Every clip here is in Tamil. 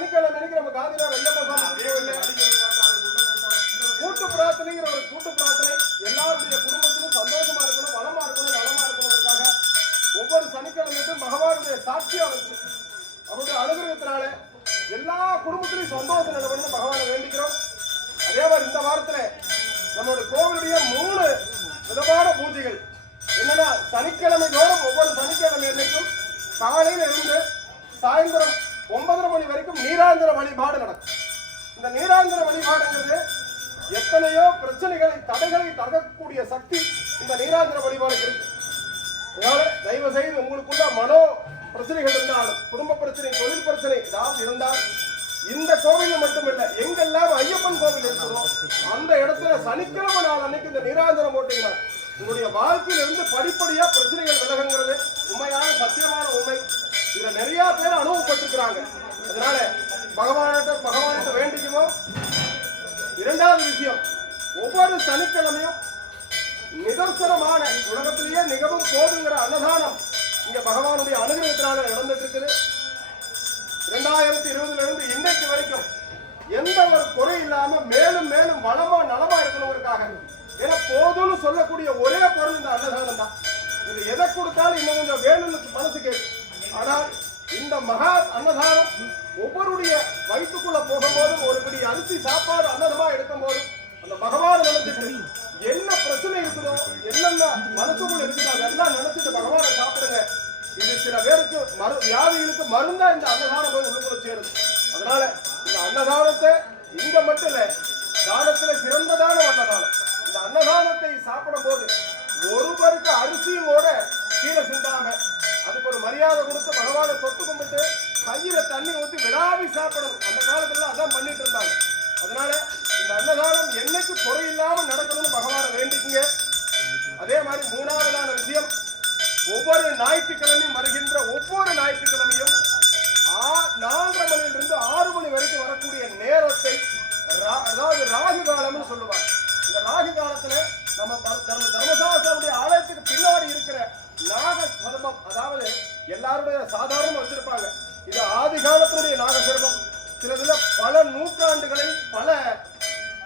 சனிக்கிழமை நம்ம காந்திநாத் ஐயப்ப சாமி கோவில்ல கூட்டு பிரார்த்தனைங்கிற ஒரு கூட்டு பிரார்த்தனை எல்லாருடைய குடும்பத்திலும் சந்தோஷமா இருக்கணும், வளமா இருக்கணும், நலமா இருக்கணுங்கிறதுக்காக ஒவ்வொரு சனிக்கிழமைக்கும் பகவானுடைய சாட்சியா வச்சு அவருடைய அனுகிரகத்தினால எல்லா குடும்பத்திலையும் சந்தோஷம் நிலவணும்னு பகவானை வேண்டிக்கிறோம். அதே மாதிரி இந்த வாரத்துல நம்மளுடைய கோவிலுடைய 3 விதமான பூஜைகள் என்னன்னா, சனிக்கிழமை தோறும் ஒவ்வொரு சனிக்கிழமை அன்னைக்கும் காலையில இருந்து சாயந்தரம் 9:30 மணி வரைக்கும் நீராந்திர வழிபாடு நடக்கும். இந்த நீராந்திர வழிபாடுங்கிறது எத்தனையோ பிரச்சனைகளை தடைகளை தகக்கூடிய சக்தி இந்த நீராந்திர வழிபாடு இருக்கு. அதனால தயவு செய்து உங்களுக்குள்ள மனோ பிரச்சனைகள் இருந்தாலும், குடும்ப பிரச்சனை, தொழில் பிரச்சனை ஏதாவது இருந்தால் இந்த கோவில் மட்டுமில்ல, எங்கெல்லாம் ஐயப்பன் கோவில் இருக்கிறோம் அந்த இடத்துல சனிக்கிழமை நாள் அன்னைக்கு இந்த நீராந்திரம் போட்டீங்கன்னா உங்களுடைய வாழ்க்கையில இருந்து படிப்படியா பிரச்சனைகள் விலகுங்கிறது உண்மையான சத்தியமான உண்மை. இதுல நிறைய பேர் அனுபவப்பட்டிருக்கிறாங்க. அதனால பகவான்கிட்ட வேண்டிக்குவோம். இரண்டாவது விஷயம், ஒவ்வொரு சனிக்கிழமையும் நிதர்சனமான உலகத்திலேயே மிகவும் போதுங்கிற அன்னதானம் இங்க பகவானுடைய அனுகிரகத்தினால நடந்துட்டு இருக்குது. 2020 இருந்து இன்னைக்கு வரைக்கும் எந்த ஒரு குறை இல்லாம மேலும் மேலும் வளமா நலமா இருக்கணுங்கிறதுக்காக, ஏன்னா போதும்னு சொல்லக்கூடிய ஒரே பொருள் இந்த அன்னதானம் தான். இது எதை கொடுத்தாலும் இன்னும் கொஞ்சம் வேணும்னு மனசு கேட்கும். ஆனால் இந்த மகா அன்னதானம் ஒவ்வொருடைய வயிற்றுக்குள்ள போகும்போது ஒரு பிடி அரிசி சாப்பாடு அன்னதமா எடுக்கும் போது அந்த பகவான் நினைச்சிட்டு என்ன பிரச்சனை இருக்குதோ, என்னென்ன மனசுக்குள்ள இருக்குதோ அதெல்லாம் நினைச்சிட்டு பகவானை சாப்பிடுங்க. இது சில பேருக்கு வியாதிகளுக்கு மருந்தா இந்த அன்னதானம் போய் உள்ளுக்குள்ள சேருது. அதனால இந்த அன்னதானத்தை இங்க மட்டும் இல்ல, தானத்துல சிறந்ததான அன்னதானம். இந்த அன்னதானத்தை சாப்பிடும் போது ஒருவருக்கு அரிசியோட கீழே சிந்தாம அதுக்கு ஒரு மரியாதை கொடுத்து பகவானை தொட்டு கும்பிட்டு கையில தண்ணி ஊற்றி விழாவி சாப்பிடணும். அந்த காலத்துல அதான் பண்ணிட்டு இருந்தாங்க. அதனால இந்த அன்னதானம் என்னைக்கு குறையில்லாம நடக்கணும்னு பகவானை வேண்டிக்குங்க. அதே மாதிரி 3வதான விஷயம், ஒவ்வொரு ஞாயிற்றுக்கிழமையும் வருகின்ற ஒவ்வொரு ஞாயிற்றுக்கிழமையும் 4:30 மணியிலிருந்து 6 மணி வரைக்கும் வரக்கூடிய நேரத்தை அதாவது ராகு காலம்னு சொல்லுவாங்க. இந்த ராகு காலத்துல நம்ம தர்மசாஸ்திரமுடைய ஆலயத்துக்கு பின்னாடி இருக்கிற நாக சர்மம், அதாவது எல்லாருடைய சாதாரண வச்சிருப்பாங்க, இது ஆதி காலத்தினுடைய நாக சர்மம். சிலதுல பல நூற்றாண்டுகளை, பல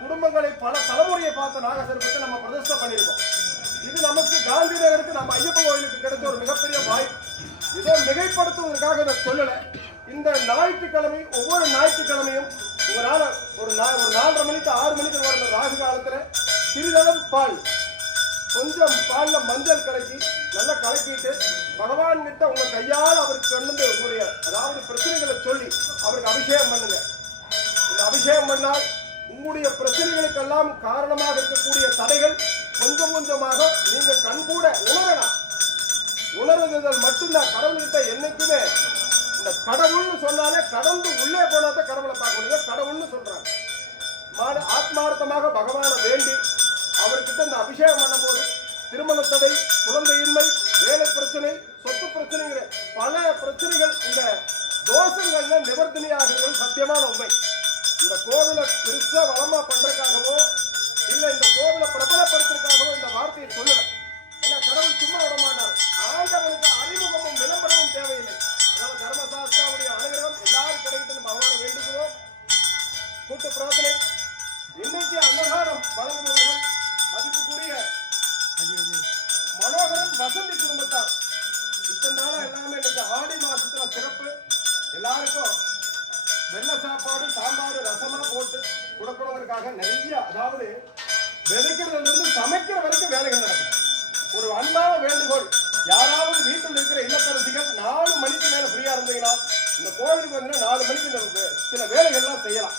குடும்பங்களை, பல தலைமுறையை பார்த்த நாக சர்மத்தை நம்ம பிரதிஷ்டை பண்ணியிருக்கோம். இது நமக்கு காந்தி நகருக்கு, நம்ம ஐயப்ப கோயிலுக்கு கிடைச்ச ஒரு மிகப்பெரிய வாய்ப்பு. இதை மிகைப்படுத்துவதற்காக இதை சொல்லல. இந்த ஞாயிற்றுக்கிழமை ஒவ்வொரு ஞாயிற்றுக்கிழமையும் உங்களால ஒரு 4:30 மணிக்கு 6 மணிக்கு வர ராகு காலத்துல சிறிதளவு பால், கொஞ்சம் பால்ல மஞ்சள் கலக்கி நல்லா கலக்கிட்டு பகவான் கிட்ட உங்க கையால் அவருக்கு கண்டு உங்களுடைய அதாவது பிரச்சனைகளை சொல்லி அவருக்கு அபிஷேகம் பண்ணுங்க. இந்த அபிஷேகம் பண்ணால் உங்களுடைய பிரச்சனைகளுக்கெல்லாம் காரணமாக இருக்கக்கூடிய தடைகள் கொஞ்சம் கொஞ்சமாக நீங்கள் கண்கூட உணரலாம். உணர்ந்தல் மட்டும்தான். கடவுள்கிட்ட என்னைக்குமே இந்த கடவுள்னு சொன்னாலே கடந்து உள்ளே போனாதான் கடவுளை பார்க்கணும். கடவுள்னு சொல்றாங்க. ஆத்மார்த்தமாக பகவானை வேண்டி அவர்கிட்ட இந்த அபிஷேகம் பண்ணும்போது திருமண தடை, குழந்தையின்மை, வேலை பிரச்சனை, சொத்து பிரச்சனைங்கிற பல பிரச்சனைகள், இந்த தோஷங்கள்ல நிவர்த்தனையாகிறது சத்தியமான உண்மை. இந்த கோவிலை பெருசா வளமா பண்றதுக்காகவோ இல்ல இந்த கோவிலை பிரபலப்படுத்துறதுக்காகவோ இந்த வார்த்தையை சொல்லல. ஏன்னா கடவுள் சும்மா விட மாட்டார். ஆண்டவனுக்கு அறிமுகமும் விளம்பரமும் தேவையில்லை. அதனால தர்மசாஸ்திராவுடைய அனுகிரகம் எல்லாரும் கிடைக்கட்டும் பகவானை வேண்டிக்குவோம். கூட்டு பிரார்த்தனை. இன்னைக்கு அன்னதானம் வழங்குபவர்கள் மதிப்புக்குரிய மனோகரன் வசந்தி குடும்பத்தார். இத்தனை நாளா எல்லாமே இன்னைக்கு ஆடி மாசத்துல சிறப்பு. எல்லாருக்கும் வெள்ளை சாப்பாடு, சாம்பார், ரசமா போட்டு கொடுக்கணுங்கிறதுக்காக நிறைய, அதாவது விதைக்கிறதுல இருந்து சமைக்கிற வரைக்கும் வேலைகள் நடக்கும். ஒரு அன்பான வேண்டுகோள், யாராவது வீட்டில் இருக்கிற இல்லத்தரசிகள் 4 மணிக்கு மேல ஃப்ரீயா இருந்தீங்கன்னா இந்த கோவிலுக்கு வந்து 4 மணிக்கு சில வேலைகள்லாம் செய்யலாம்.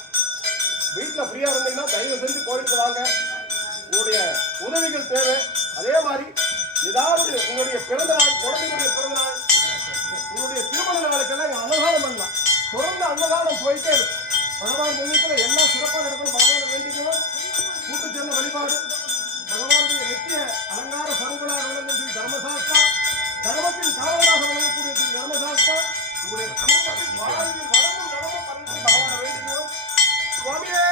வீட்டில் ஃப்ரீயா இருந்தீங்கன்னா தயவு செஞ்சு கோவிலுக்கு வாங்க. உங்களுடைய உதவிகள் தேவை. அதே மாதிரி ஏதாவது உங்களுடைய பிறந்த நாள், குழந்தைகளுடைய பிறந்த நாள், உங்களுடைய திருமண நாளுக்கெல்லாம் இங்க அன்னதானம் பண்ணலாம். தொடர்ந்து அன்னதானம் போயிட்டே இருக்கு. பகவான் முன்னிட்டு எல்லாம் சிறப்பாக நடக்கணும். பகவானை வேண்டிக்குவோம். கூட்டு சேர்ந்த வழிபாடு பகவானுடைய நித்திய அலங்கார சருகளாக விளங்கும் ஸ்ரீ தர்மசாஸ்திரா, தர்மத்தின் காரணமாக விளங்கக்கூடிய ஸ்ரீ தர்மசாஸ்திரா உங்களுடைய வாழ்வில் வளமும் நடமும் பகிர்ந்து பகவானை வேண்டிக்குவோம். சுவாமியே